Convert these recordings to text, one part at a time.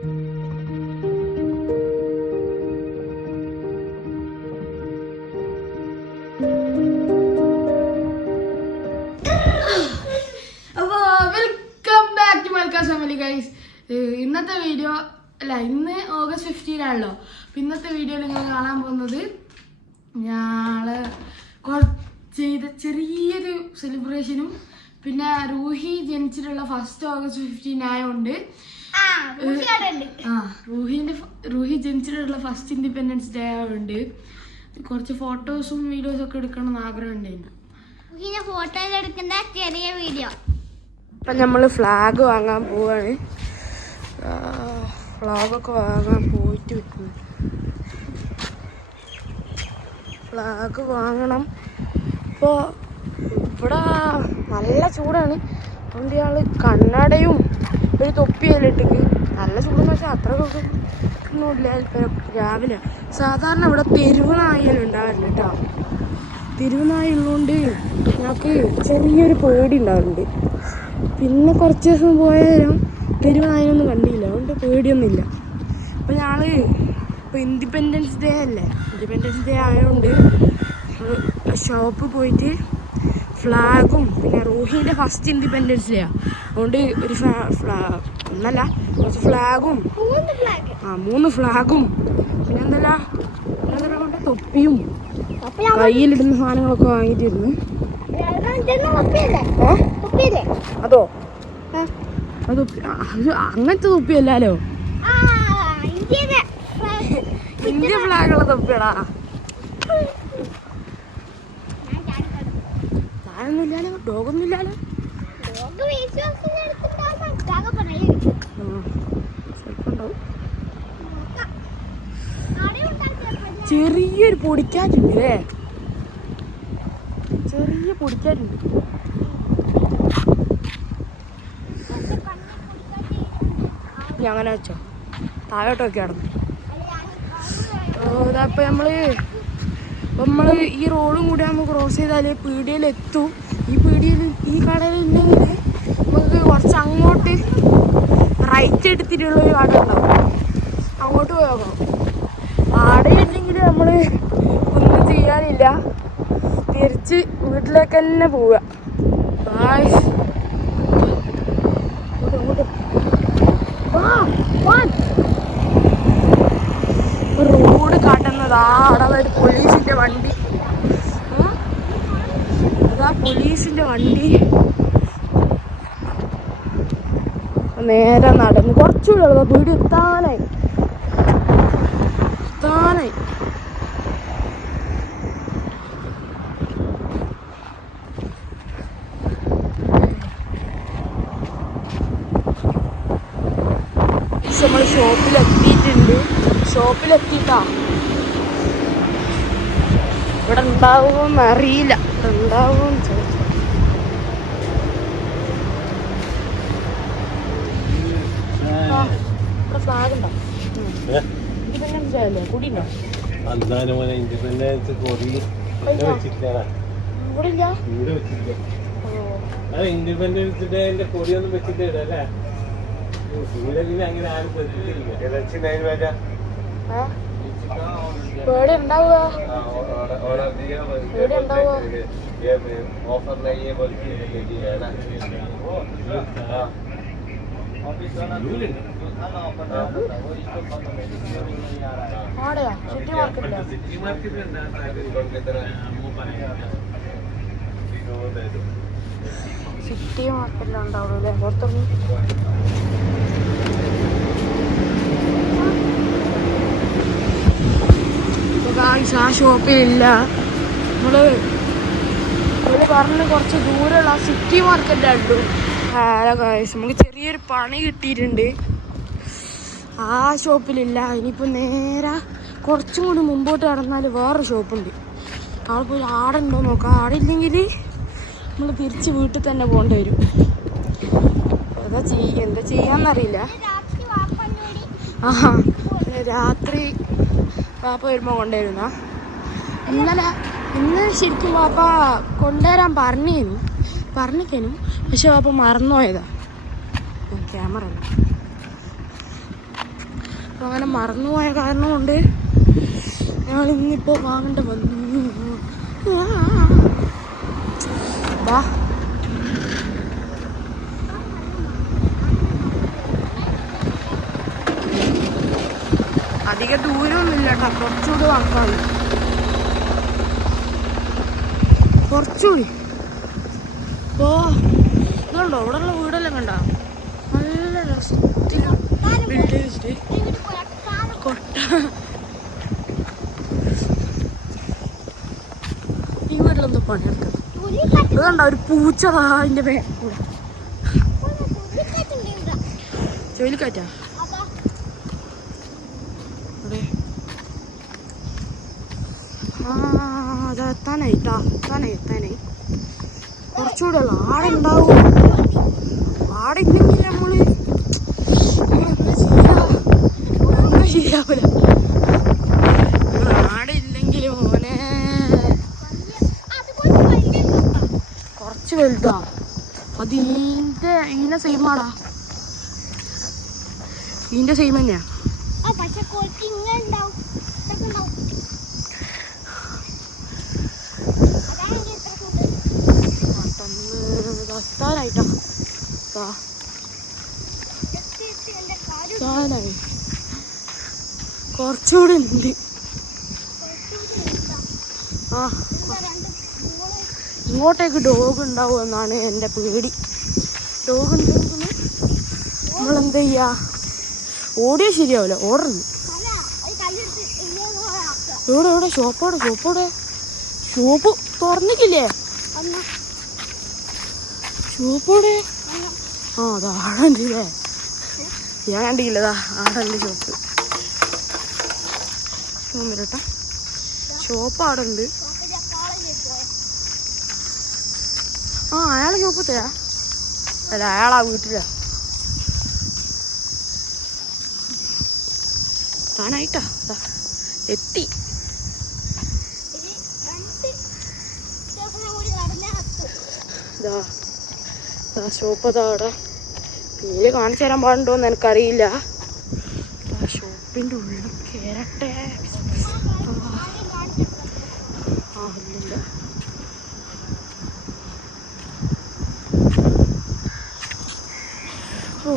ഇന്നത്തെ വീഡിയോ അല്ല, ഇന്ന് August 15 ആണല്ലോ. ഇന്നത്തെ വീഡിയോയിൽ നിങ്ങൾ കാണാൻ പോകുന്നത് ഞങ്ങള് ചെയ്ത ചെറിയൊരു സെലിബ്രേഷനും പിന്നെ റൂഹി ജനിച്ചിട്ടുള്ള ഫസ്റ്റ് August 15 ആയതുകൊണ്ട് റൂഹി ജനിച്ചിട്ടുള്ള ഫസ്റ്റ് ഇൻഡിപെൻഡൻസ് ഡേ ആയതുകൊണ്ട് കുറച്ച് ഫോട്ടോസും വീഡിയോസും ഒക്കെ എടുക്കണം എന്ന് ആഗ്രഹം ഉണ്ടായിരുന്നു. അപ്പം നമ്മൾ ഫ്ലാഗ് വാങ്ങാൻ പോവാണ്. ഫ്ലാഗൊക്കെ വാങ്ങാൻ പോയിട്ട് വിട്ടു. ഫ്ലാഗ് വാങ്ങണം. ഇപ്പോൾ ഇവിടെ നല്ല ചൂടാണ്. അതുകൊണ്ട് ഇയാൾ കണ്ണടയും ഒരു തൊപ്പിയെല്ലാം ഇട്ടിട്ട് നല്ല ചൂടെന്ന് വെച്ചാൽ അത്ര ഒന്നുമില്ല. ഇപ്പം രാവിലെ സാധാരണ ഇവിടെ തെരുവ് നായയെല്ലാം ഉണ്ടാവില്ല കേട്ടോ. തെരുവ് നായ ഉള്ളതുകൊണ്ട് ഞങ്ങൾക്ക് ചെറിയൊരു പേടി ഉണ്ടാവുന്നുണ്ട്. പിന്നെ കുറച്ച് ദിവസം പോയാലും തെരുവ് നായനൊന്നും കണ്ടില്ല, അതുകൊണ്ട് പേടിയൊന്നുമില്ല. അപ്പോൾ ഞങ്ങൾ ഇപ്പോൾ ഇൻഡിപെൻഡൻസ് ഡേ അല്ലേ, ഇൻഡിപെൻഡൻസ് ഡേ ആയതുകൊണ്ട് ഷോപ്പിൽ പോയിട്ട് ഫ്ലാഗും പിന്നെ റൂഹിൻ്റെ ഫസ്റ്റ് ഇൻഡിപെൻഡൻസ് ഡേ ആണ്, അതുകൊണ്ട് ഒരു ഒന്നല്ല കുറച്ച് ഫ്ലാഗും 3 ഫ്ലാഗും പിന്നെ എന്തെല്ലാം കൊണ്ട് തൊപ്പിയും കയ്യിലിടുന്ന സാധനങ്ങളൊക്കെ വാങ്ങിയിട്ടിരുന്നു. അതോ അത് അങ്ങനത്തെ തൊപ്പിയല്ലോ, ഇന്ത്യ ഫ്ലാഗുള്ള തൊപ്പിയടാ. താഴൊന്നുമില്ലാലോ, ഡോഗൊന്നുമില്ലാലോ. ചെറിയൊരു പൊടിക്കാറ്റുണ്ട് അല്ലേ, ചെറിയ പൊടിക്കാറ്റുണ്ട്. അങ്ങനെ വെച്ചോ, താഴോട്ടൊക്കെ കിടന്നു. ഇതപ്പോൾ നമ്മൾ ഈ റോഡും കൂടി നമ്മൾ ക്രോസ് ചെയ്താൽ പീടികയിലെത്തും. ഈ പീടികയിൽ ഈ കടയിലുണ്ടെങ്കിൽ നമുക്ക് കുറച്ച് അങ്ങോട്ട് റൈറ്റ് എടുത്തിട്ടുള്ളൊരു കട ഉണ്ടാവും, അങ്ങോട്ട് പോകാം. ആടെ ഇല്ലെങ്കിൽ നമ്മൾ ഒന്നും ചെയ്യാനില്ല, തിരിച്ച് വീട്ടിലേക്ക് തന്നെ പോവുക. റോഡ് കാട്ടുന്നതാ, അവിടെ പോലീസിന്റെ വണ്ടി, അതാ പോലീസിന്റെ വണ്ടി. നേരെ നടന്ന് കുറച്ചുകൂടെ ഉള്ളതാ, വീട് എത്താനായി. നമ്മൾ ഷോപ്പിലെത്തിയിട്ടാ. ഇവിടെ ഉണ്ടാവുമെന്ന് അറിയില്ല, ഇവിടെ ഉണ്ടാവുമെന്ന് ചോദിച്ചു. ഇവിടെ ഫ്ലാഗ് ഉണ്ടോ? ഇൻഡിപെൻഡൻസ് ഡേ അല്ലേ, കൂടി ഉണ്ടോ? ഇൻഡിപെൻഡൻസ് കൊടി ഇൻഡിപെൻഡൻസ് ഡേന്റെ കൊടിയൊന്നും വെച്ചിട്ടല്ലേ. പേടി ഉണ്ടാവുക. ആടെയാ സിറ്റി മാർക്കറ്റിലാ. സിറ്റി മാർക്കറ്റിലുണ്ടാവുള്ളൂ അല്ലേ, പുറത്തൊന്നും. ആ ഷോപ്പിലില്ല. നമ്മള് പറഞ്ഞ് കുറച്ച് ദൂരമുള്ള സിറ്റി മാർക്കറ്റായിട്ടു. ഹലോ ഗായ്സ്, നമുക്ക് ചെറിയൊരു പണി കിട്ടിയിട്ടുണ്ട്. ആ ഷോപ്പിലില്ല. ഇനിയിപ്പോൾ നേരെ കുറച്ചും കൂടി മുമ്പോട്ട് നടന്നാൽ വേറെ ഷോപ്പുണ്ട്. അവിടെ പോയി ആടുണ്ടോ നോക്കാം. ആടില്ലെങ്കിൽ നമ്മൾ തിരിച്ച് വീട്ടിൽ തന്നെ പോകേണ്ടി വരും. എന്താ ചെയ്യാന്നറിയില്ല. രാത്രി പാപ്പ വരുമ്പോൾ കൊണ്ടുവരുന്ന ഇന്നലെ ശരിക്കും പാപ്പ കൊണ്ടുവരാൻ പറഞ്ഞിരിക്കാനും, പക്ഷെ പാപ്പ മറന്നുപോയതാ. ക്യാമറ അപ്പോൾ അങ്ങനെ മറന്നുപോയ കാരണം കൊണ്ട് ഞങ്ങൾ ഇന്നിപ്പോൾ വാങ്ങേണ്ട വന്നു. വാ അധിക ദൂരമൊന്നുമില്ല കേട്ടോ, കുറച്ചുകൂടി വാങ്ങാൻ കുറച്ചുകൂടി. അപ്പോൾ ഇതുണ്ടോ ഇവിടെയുള്ള വീടെല്ലാം കണ്ട നല്ല രസത്തിൽ ബിൽഡ് ചെയ്തിട്ട് കൊട്ട. ഈ വീട്ടിലെന്തോ പണിയെടുക്കുന്നത് അതുകൊണ്ടോ ഒരു പൂച്ചതാ അതിൻ്റെ കൂടെ ചുഴലിക്കാറ്റാ. എത്താനായി കുറച്ചുകൂടെ ഉള്ളു. ആടെ ഉണ്ടാവും, ആടെ ഇല്ലെങ്കിൽ നമ്മള് ഒന്നും ശരിയാവില്ല. ആടെ ഇല്ലെങ്കിൽ മോനെ കുറച്ച് വലുതാ. അത് ഈന്റെ സെയിമാടാ, ഈന്റെ സെയിം തന്നെയാ. എത്താനായിട്ടാ കുറച്ചുകൂടി ഉണ്ട്. ആ ഇങ്ങോട്ടേക്ക് ഡോഗ് ഉണ്ടാവും എന്നാണ് എൻ്റെ പേടി. ഡോഗ് ഉണ്ടെങ്കിൽ നമ്മളെന്താ ചെയ്യാ, ഓടിയാൽ ശരിയാവില്ല. ഓടരുത്. എവിടെ ഷോപ്പ് തുറന്നിക്കില്ലേ? ഷോപ്പോടെ ആ അതാടല്ലേ, ഞാൻ കണ്ടില്ലതാ ആടല്ലേ ഷോപ്പ്. വരട്ടെ, ഷോപ്പ് അവിടെ ഉണ്ട്. ആ അയാളെ ഷോപ്പത്തെയാ? അല്ല അയാളാ വീട്ടിലാ. താനായിട്ടാ എത്തി. ഷോപ്പ് അതാ അവിടെ. പേര് കാണിച്ചു തരാൻ പാടുണ്ടോന്ന് എനിക്കറിയില്ല. ഷോപ്പിൻ്റെ ഉള്ളിൽ കയറട്ടെ. ആ ഇല്ല, ഓ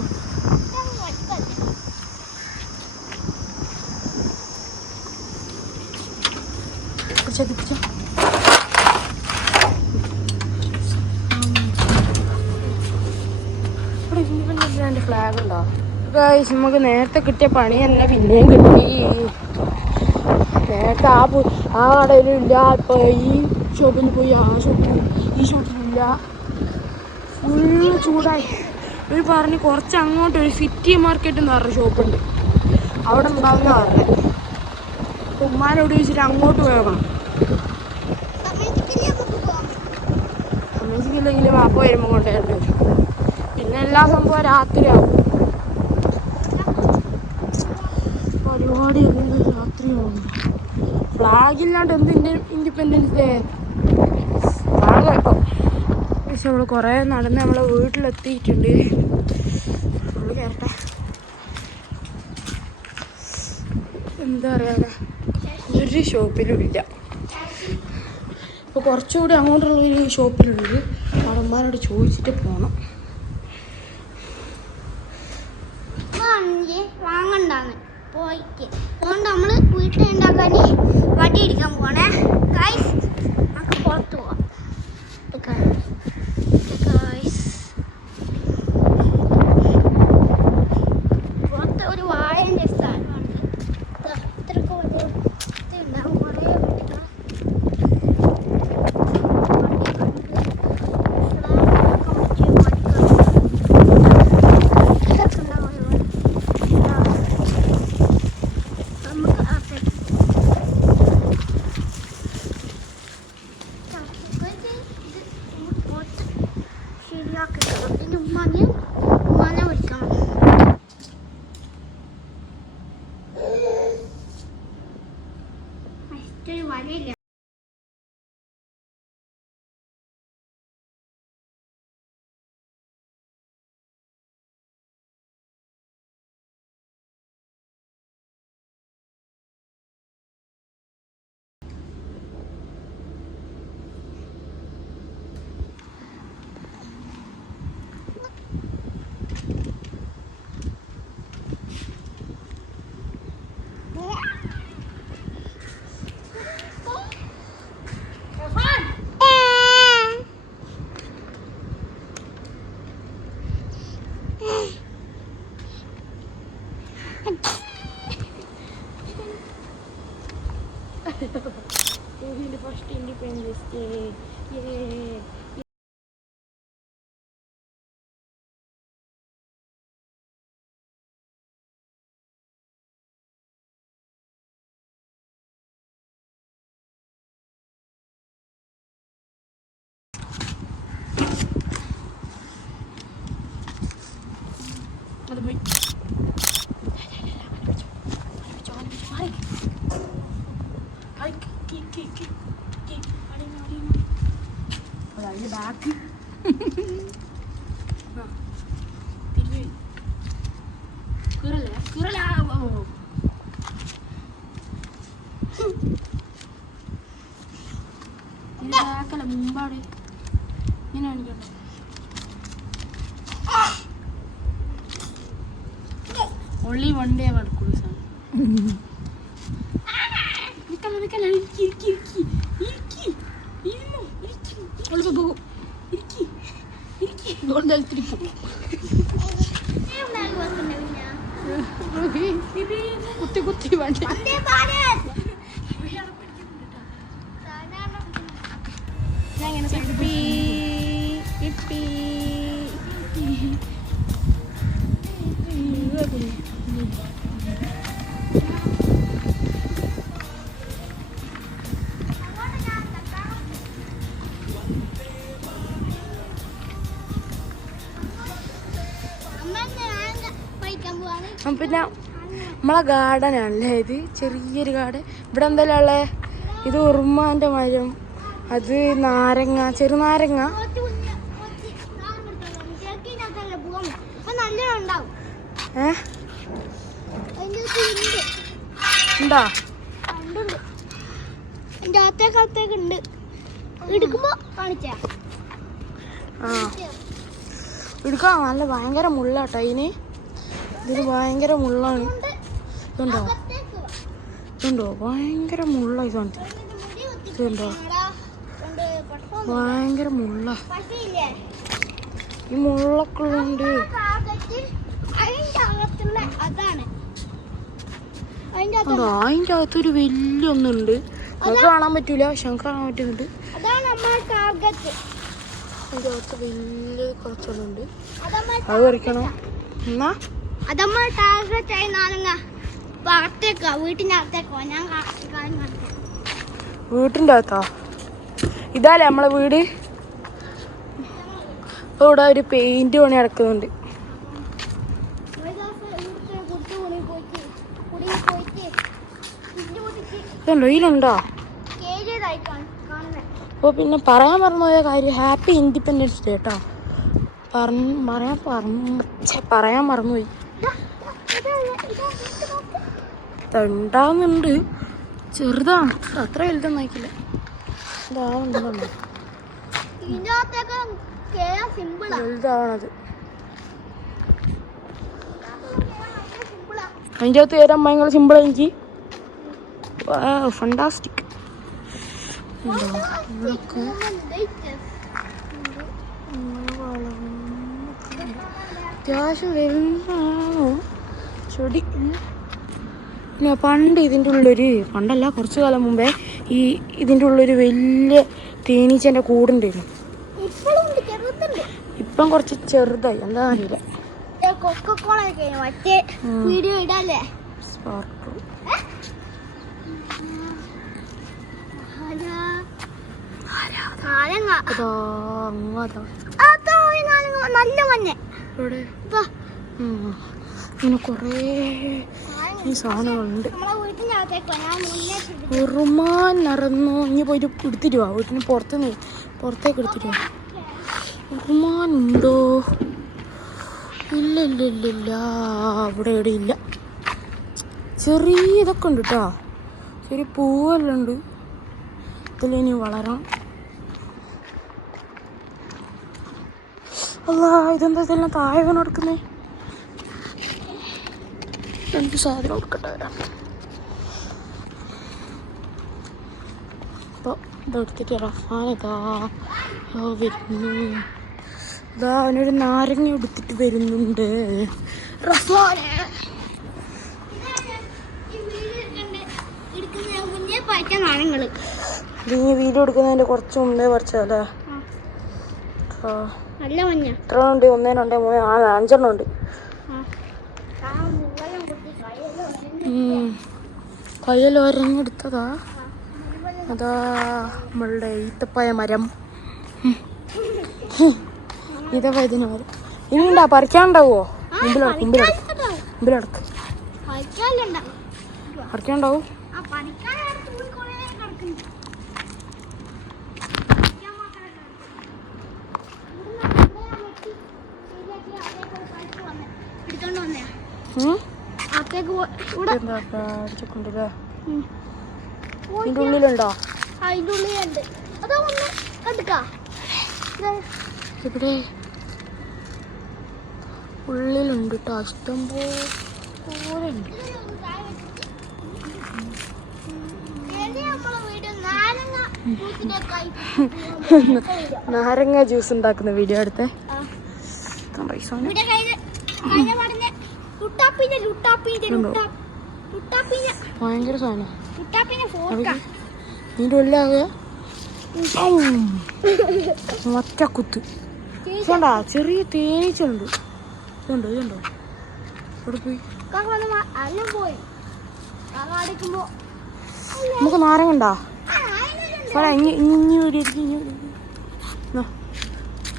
പിടിച്ച ഫ്ലാഗ് ഉണ്ടോ? നമുക്ക് നേരത്തെ കിട്ടിയ പണി തന്നെ പിന്നെയും കിട്ടി. നേരത്തെ ആ കടയിലും ഇല്ല, ഇപ്പൊ ഈ ഷോപ്പിൽ പോയി ആ ഷോപ്പിൽ ഈ ഷോപ്പിലില്ല. ഫുള്ള് ചൂടായി. ഇവർ പറഞ്ഞ് കുറച്ച് അങ്ങോട്ട് ഒരു സിറ്റി മാർക്കറ്റ് എന്ന് പറഞ്ഞ ഷോപ്പുണ്ട്, അവിടെ ഉണ്ടാവുന്ന പറഞ്ഞത്. ഉമ്മാനോട് ചോദിച്ചിട്ട് അങ്ങോട്ട് പോകണം. സമ്മതിക്കില്ലെങ്കിൽ വാപ്പ വരുമ്പോൾ കൊണ്ടുവരേണ്ടി വരും. പിന്നെ എല്ലാ സംഭവം രാത്രിയാവും. പരിപാടി എല്ലാം രാത്രിയാവും. ഫ്ലാഗില്ലാണ്ട് എന്ത് ഇൻഡിപെൻഡൻസ് ഡേ? ഫ്ലാഗ് കേട്ടോ. പക്ഷെ നമ്മൾ കുറേ നടന്ന് നമ്മളെ വീട്ടിലെത്തിയിട്ടുണ്ട്. ഫുള്ള് കയറട്ടെ. എന്താ പറയാ, ഒരു ഷോപ്പിലും ഇല്ല. ഇപ്പോൾ കുറച്ചുകൂടി അങ്ങോട്ടുള്ള ഒരു ഷോപ്പിലുണ്ട്. അമ്മമാരോട് ചോദിച്ചിട്ട് പോകണം. വാങ്ങണ്ടാന്ന് പോയിക്ക് അതുകൊണ്ട് നമ്മള് വീട്ടിലുണ്ടാക്കാൻ വടി അടിക്കാൻ പോണേ. ഗൈസ് നമുക്ക് പുറത്ത് പോവാം. പുറത്ത് ഒരു വാഴേൻ്റെ സ്ഥലമുണ്ട്. ഇത്രയൊക്കെ വലിയ ഉണ്ടാവും. കുറേ ഫസ്റ്റ് ഇൻഡിപെൻഡൻസ് ഡേ. അത് പോയി അതിന്റെ ബാക്ക് തിരിഞ്ഞു കീറല്ലേ കീറല ബാക്കല്ല മുമ്പാട് ഇങ്ങനെ കാണിക്കട്ടെ. only one day നടക്കുള്ളൂ സാർ. നിക്കല്ല ഇരിക്കി കുത്തി വേണ്ട പിന്നെ നമ്മളെ ഗാർഡനാണല്ലേ ഇത്. ചെറിയൊരു ഗാർഡൻ. ഇവിടെ എന്തായാലും ഉള്ളേ ഇത് ഉറുമാൻ്റെ മരം, അത് നാരങ്ങ, ചെറുനാരങ്ങ. ഉണ്ടോ? ആ എടുക്കാം. നല്ല ഭയങ്കര മുള്ളാട്ടോ അതിന്. ഇതിന് ഭയങ്കര മുള്ളാണ്. ഇതുണ്ടോ ഭയങ്കര മുള്ള. ഇതുണ്ടോ ഭയങ്കര മുള്ള. ഈ മുള്ളൊക്കെ ഉള്ളുണ്ട്. അതോ അതിൻ്റെ അകത്തൊരു വലിയ ഒന്നുണ്ട്. നമുക്ക് കാണാൻ പറ്റൂല, പക്ഷെ നമുക്ക് കാണാൻ പറ്റുന്നുണ്ട്. അതിൻ്റെ അകത്ത് വലിയ കുറച്ചൊന്നുണ്ട്. അത് പറിക്കണം. എന്നാ വീട്ടിൻ്റെ അകത്തോ? ഇതല്ലേ നമ്മളെ വീട്. ഇപ്പോൾ ഇവിടെ ഒരു പെയിന്റ് പണി നടക്കുന്നുണ്ട്. ഇതുണ്ടോ? ഇതിലുണ്ടോ? അപ്പോൾ പിന്നെ പറയാൻ മറന്നുപോയ കാര്യം, ഹാപ്പി ഇൻഡിപെൻഡൻസ് ഡേ കേട്ടോ. പറയാൻ മറന്നുപോയി. ഉണ്ടാവുന്നുണ്ട്, ചെറുതാണ്, അത്ര വലുതൊന്നും ആയിക്കില്ല. ഇതാവുന്നുണ്ടോ? വലുതാവണത്. അതിൻ്റെ അകത്ത് കയറാൻ ഭയങ്കര സിമ്പിൾ. എനിക്ക് ഫണ്ടാസ്റ്റിക്. ഇവിടൊക്കെ അത്യാവശ്യം വലുതാണോ ചെടി. പിന്നെ പണ്ട് ഇതിൻ്റെ ഉള്ളൊരു, പണ്ടല്ല കുറച്ച് കാലം മുമ്പേ ഇതിൻ്റെ ഉള്ളൊരു വലിയ തേനീച്ചേൻ്റെ കൂടുണ്ടായിരുന്നു. ഇപ്പം കുറച്ച് ചെറുതായി, എന്താ അറിയില്ല. ഇങ്ങനെ കുറേ സാധനങ്ങളുണ്ട്. ഉറുമാൻ നിറന്നു. ഇനി പോയിട്ട് എടുത്തിട്ട് പോവാ. വീട്ടിന് പുറത്തേക്ക് എടുത്തിട്ട് പോവാ. ഉറുമാനുണ്ടോ? ഇല്ല അവിടെ എവിടെ ഇല്ല. ചെറിയ ഇതൊക്കെ ഉണ്ട് കേട്ടോ. ചെറിയ പൂവെല്ലാം ഉണ്ട്. ഇതിലിനി വളരണം. അല്ല, ഇതെന്താ ഇതെല്ലാം താഴെ കൊടുക്കുന്നേ? എനിക്ക് സാധനം കൊടുക്കട്ടെ. അപ്പോൾ ഇതെടുത്തിട്ട് റഫാനിതാ വരുന്നു. ഇതാ അവനൊരു നാരങ്ങ എടുത്തിട്ട് വരുന്നുണ്ട്. റഫാനെ പച്ച നാണയങ്ങള്. നീ വീഡിയോ എടുക്കുന്നതിന്റെ കുറച്ച് മുമ്പേ പറിച്ചല്ലേ? നല്ല മഞ്ഞ. എത്ര ഉണ്ട്? 1 2 3 4 5 ഉണ്ട്. കയ്യിൽ ഒരഞ്ഞെടുത്തതാ. അതാ നമ്മളുടെ ഈത്തപ്പായ മരം. ഈത്തപ്പഴത്തിന് മരം ഇനിണ്ടാ പറിക്കാണ്ടാവോ? മുമ്പിലടക്ക് പറിക്കാണ്ടാവും. ഇതിന്റെ ഉള്ളിലുണ്ടോ? ഇവിടെ ഉള്ളിലുണ്ട് കേട്ടോ. ഇഷ്ടം പോലെ ഉണ്ട്. നാരങ്ങ ജ്യൂസ് ഉണ്ടാക്കുന്ന വീഡിയോ എടുത്തേ. ഭയങ്കര സാധനം. ഇതിന്റെ ഉള്ളിലാകെ ഒറ്റക്കുത്ത്. ഇതുണ്ടാ ചെറിയ തേനീച്ചുണ്ട്. ഇതുണ്ടോ? ഇവിടെ പോയി നമുക്ക് നാരങ്ങ ഉണ്ടാ?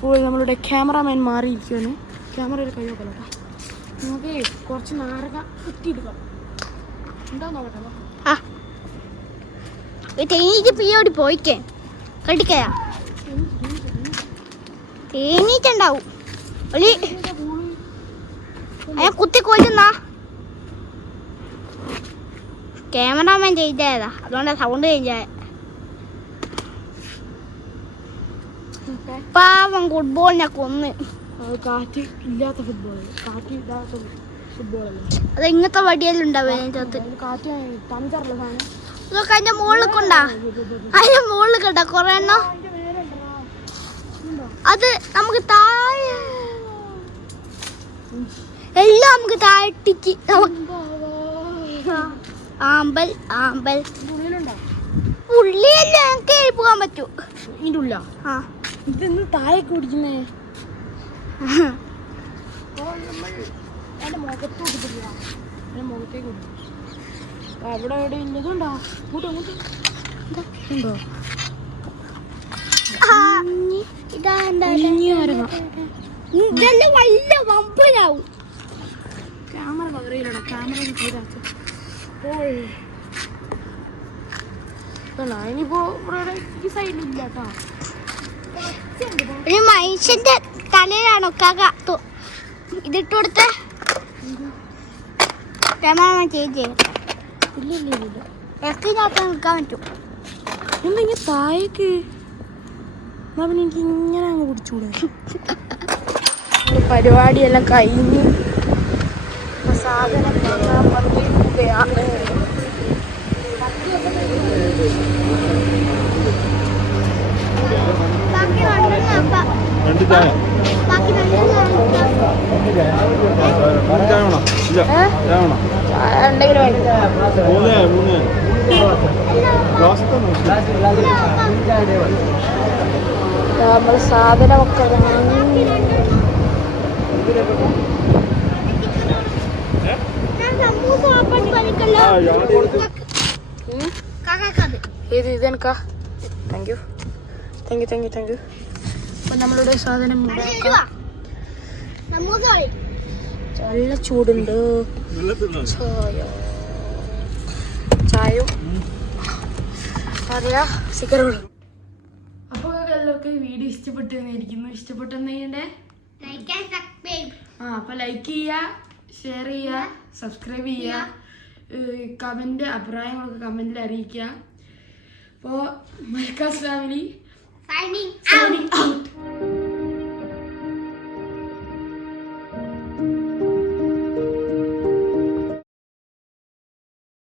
പോയി നമ്മളുടെ ക്യാമറാമാൻ മാറിയിരിക്കുവാണ്. ക്യാമറയിൽ കൈ നോക്കല്ലോ. നമുക്ക് കുറച്ച് നാരങ്ങ കുത്തിയെടുക്കാം. എന്താ നോക്കട്ടെ. തേനീച്ച പിയോടി പോയിക്കേ കടിക്കയാ തേനീച്ചുണ്ടാവും. കുത്തി കൊല്ലുന്നാ. ക്യാമറാമാൻ ചെയ്തതാ, അതുകൊണ്ടാ സൗണ്ട് ചേഞ്ചായ. പാവം ഫുട്ബോളിനെ കൊന്ന്. കാറ്റ് ഇല്ലാത്ത ഫുട്ബോൾ, കാറ്റ് ഇല്ലാത്ത ഫുട്ബോളല്ലേ. അത് ഇങ്ങനത്തെ വടിയെല്ലാം ഉണ്ടാവും അതിനകത്ത്. കാറ്റ് പഞ്ചറുള്ള സാധനം. ഇതൊക്കെ അതിന്റെ മുകളിൽ കൊണ്ടാ, അതിന്റെ മുകളിൽ കണ്ടാ കൊറേ എണ്ണം. അത് നമുക്ക് താഴെ എല്ലാം നമുക്ക് താഴ്ത്തിക്ക് ആമ്പൽ ഉള്ളിയല്ല ഞങ്ങൾക്ക് പോകാൻ പറ്റൂ. ഇതിന്റെ ഉള്ള ഇതെന്ന് താഴെ കുടിക്കുന്നേ. എന്റെ മുഖത്ത് കൊടുത്തില്ല, എന്റെ മുഖത്തേക്ക് കൊടുത്തു. അവിടെ എവിടെ ഇല്ലതുണ്ടോ? ഉണ്ടോ? ഇതെല്ലാം വലിയ വമ്പനാവും. ക്യാമറ പകരയിലടാ, ക്യാമറ ഇനിയിപ്പോ ഈ സൈഡിലില്ല കേട്ടോ. ഒരു മനുഷ്യന്റെ തലയിലാണോ കാക്ക ഇതിട്ട് കൊടുത്ത് ക്യാമറ ചേച്ചി ഇറക്കിനകത്ത് നിൽക്കാൻ പറ്റും. എന്തെങ്കിലും താഴേക്ക് പിന്നെ എനിക്ക് ഇങ്ങനെ അങ്ങ് പിടിച്ചൂടെ. പരിപാടിയെല്ലാം കഴിഞ്ഞ് സാധനം വാങ്ങാൻ വന്നിരിക്കുകയാണ്. നമ്മൾ സാധനമൊക്കെ ഇതെനക്കാ. Thank you. അപ്പൊ നമ്മളുടെ സാധനം നല്ല ചൂടുണ്ട്. ചായയും അറിയാ സിഗരറ്റും. അപ്പൊ എല്ലാവർക്കും ഈ വീഡിയോ ഇഷ്ടപ്പെട്ടെന്നിരിക്കുന്നു. ഇഷ്ടപ്പെട്ടെന്നെ അപ്പൊ ലൈക്ക് ചെയ്യുക, ഷെയർ ചെയ്യുക, സബ്സ്ക്രൈബ് ചെയ്യുക, കമന്റ് അഭിപ്രായങ്ങളൊക്കെ കമന്റിൽ അറിയിക്കുക. അപ്പോൾ മൈക്കാസ് ഫാമിലി